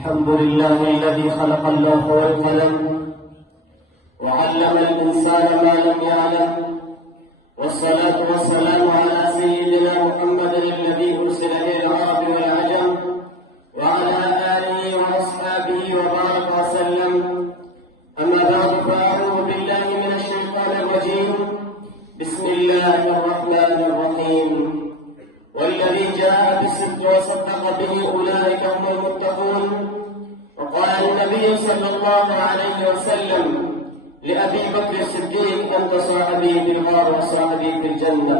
الحمد لله الذي خلق اللوح والقلم وعلم الإنسان ما لم يعلم، والصلاة والسلام على سيدنا محمد الذي أرسل إلى العرب والعجم وعلى آله وأصحابه وبارك وسلم. أما بعد، فأعوذ بالله من الشيطان الرجيم. بسم الله الرحمن الرحيم. والذي جاء بالصدق وصدق به أولئك هم المتقون. وقال النبي صلى الله عليه وسلم لأبي بكر الصديق: أنت صاحبي في الغار وصاحبي في الجنة.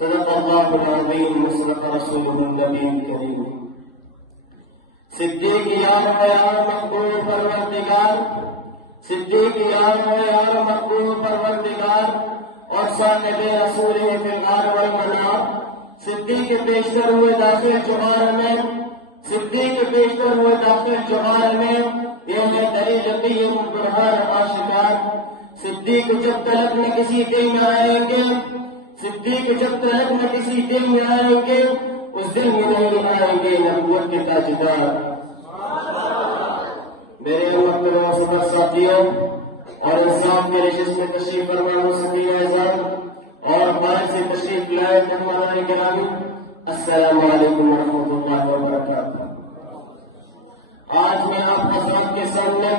صدق الله العظيم وصدق رسوله النبي الكريم. صدیق یار و یار مقبول پروردگار، صدیق یار و یار مقبول پروردگار، اور صاحب رسول فی الغار والمنار. صدیق پیشتر ہوئے داخل جوار میں، صدیق پیشتر ہوئے داخل جوار میں، یہ ہے دلیل قیم برہان آشکار. صدیق جب تلک نہ کسی دل میں آئیں گے، صدیق جب تلک نہ کسی دل میں آئیں گے، اس دل میں نہیں آئیں گے نبوت کے تاجدار. میرے محترم سفر ساتھیوں اور انصاف کے رشت میں تشریف فرما مسلمین اعزاز اور باہر سے تشریف لائے مہمان گرامی، السلام علیکم ورحمۃ اللہ وبرکاتہ. آج میں آپ حضرات کے سامنے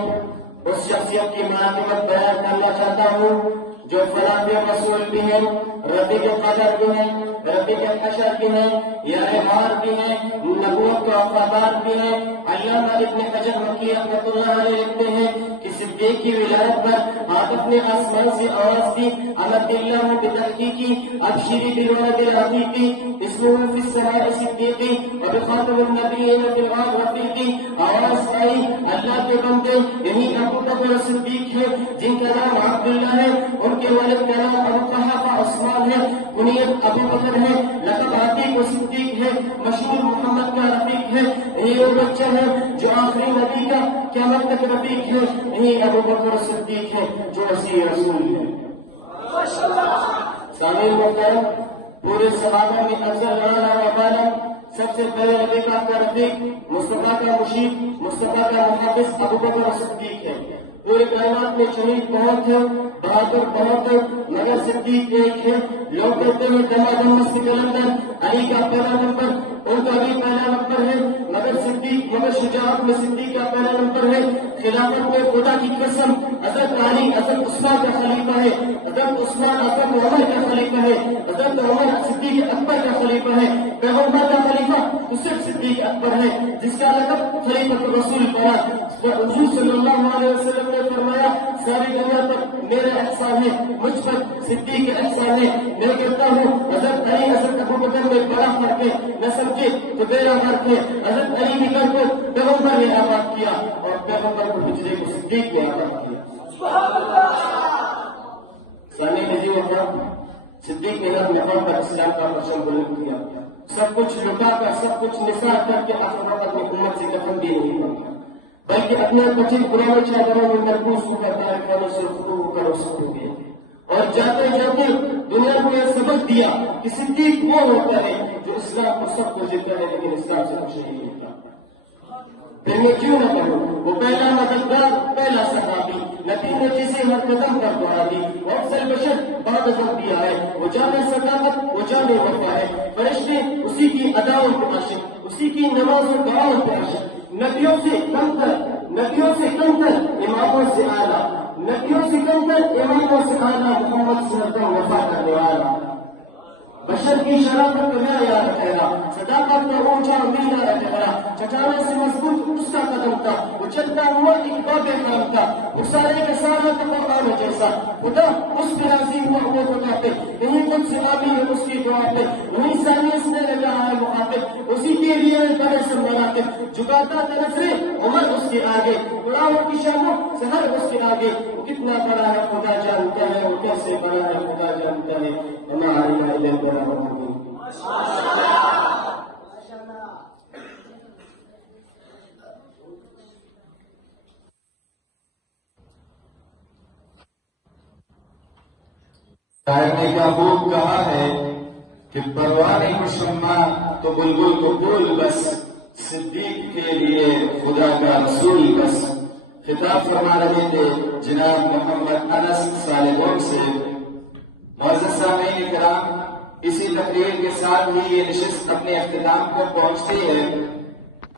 اس شخصیت کی مناقبت بیان کرنا چاہتا ہوں جو فلاح رسول بھی ہیں، رفیق قدر بھی ہیں، رفیق حشر بھی ہیں، یار بھی ہیں، نبوت کا وفادار بھی ہیں. علامہ ابن حجر مکی رحمۃ اللہ علیہ لکھتے ہیں کہ صدیق کی ولایت پر عاطف نے آسمان سے آواز دی: امد اللہ بتحقیقی ابشری بالولد العتیقی اسمہ فی السماء صدیقی وبخاتم النبیین فی الغار رفیقی. آواز آئی: اللہ کے بندے، یہی ابو بکر صدیق ہے جن کا نام عبداللہ ہے، ان کے والد کا نام ابو قحافہ عثمان ہے، کنیت ابو بکر ہے، لقب عتیق و صدیق ہے، مشہور محمد کا رفیق ہے. یہی وہ بچہ ہے جو آخری نبی کا قیامت تک رفیق ہے. یہی ابو بکر صدیق ہے جو وسیع رسول ہے. سامعین محترم، پورے صحابہ میں افضل رانا وبالا سب سے پہلے نبی کا رفیق، مصطفیٰ کا مشیر، مصطفیٰ کا محافظ ابو بکر صدیق ہے. پورے کائنات میں شہید بہت ہے، بہادر بہت ہے، مگر صدیق ایک ہے. لوگ کہتے ہیں دمادم مسجد کلندر علی کا پہلا نمبر، ان کا بھی پہلا نمبر ہے، مگر شجاعت میں صدیق کا پہلا نمبر ہے. خلافت میں خدا کی قسم حضرت علی حضرت عثمان کا خلیفہ ہے، حضرت عثمان حضرت عمر کا خلیفہ ہے، حضرت عمر صدیق اکبر کا خلیفہ ہے. پیغمبر کا خلیفہ تو صرف صدیق اکبر ہے جس کا لقب خلیفۃ الرسول پڑا. حضور صلی اللہ علیہ وسلم نے فرمایا: ساری دنیا پر میرا احسان ہے، مجھ پر صدیق کا احسان ہے. میں کہتا ہوں حضرت علی حضرت ابو بکر میں بڑا فرق ہے، نہ سمجھے تو میرا فرق ہے. حضرت علی کے گھر کو پیغمبر نے آباد کیا اور پیغمبر کو ہجرے کو صدیق نے آباد کیا. ثانی نجی وفا صدیق نے نظم نفاق پر اسلام کا پرچم بلند کیا. سب کچھ لٹا کر، سب کچھ نثار کر کے آخر وقت میں امت سے کفن بھی نہیں بنتا، بلکہ اپنے بچے پرانے چادروں میں مرکوز ہو کر دار خانوں سے خطو ہو کر وصول ہو گئے اور جاتے جاتے دنیا کو یہ سبق دیا کہ صدیق وہ ہوتا ہے جو اسلام کو سب کو دیتا ہے لیکن اسلام سے کچھ نہیں ہوتا. پھر میں کیوں نہ کہوں، وہ پہلا مددگار، پہلا صحابی، نبی نے جسے ہر قدم پر دعا دی، وہ افضل بشر بعد ازم دیا ہے، وہ جامع صداقت، وہ جامع وفا ہے. فرشتے اسی کی اداؤں پہ عاشق، اسی کی نماز و دعاؤں پہ عاشق. نبیوں سے کم تر، نبیوں سے کم تر، اماموں سے اعلیٰ، نبیوں سے کم تر، اماموں سے اعلیٰ، محمد صلی اللہ علیہ وسلم وفا کرنے والا. بشر کی شرافت کا معیار ٹھہرا، صداقت کا اونچا مینار ٹھہرا. چٹانوں سے مضبوط اس کا قدم تھا، وہ چلتا ہوا ایک باب خام تھا، وہ سارے کا سارا تو قرآن جیسا. خدا اس پہ راضی ہوا وہ خدا پہ، یہی خود سے آبی ہے اس کی دعا پہ، وہی سانیس نے لگا ہے مخاطب، اسی کے لیے بڑے سے مراکب. جھکاتا طرفے عمر اس کے آگے، اڑاؤ کی شاموں سہر اس کے آگے. وہ کتنا بڑا ہے خدا جانتا ہے، وہ کیسے بڑا ہے خدا جانتا ہے. ہمارے شاعر نے کیا خوب کہا ہے کہ پروانہ کو شمع تو بلبل کو بول بس، صدیق کے لیے خدا کا رسول بس خطاب فرما رہے تھے جناب محمد انس صالحون سے۔ معزز سامعین کرام، اسی تقریر کے ساتھ ہی یہ نشست اپنے اختتام پر پہنچتی ہے۔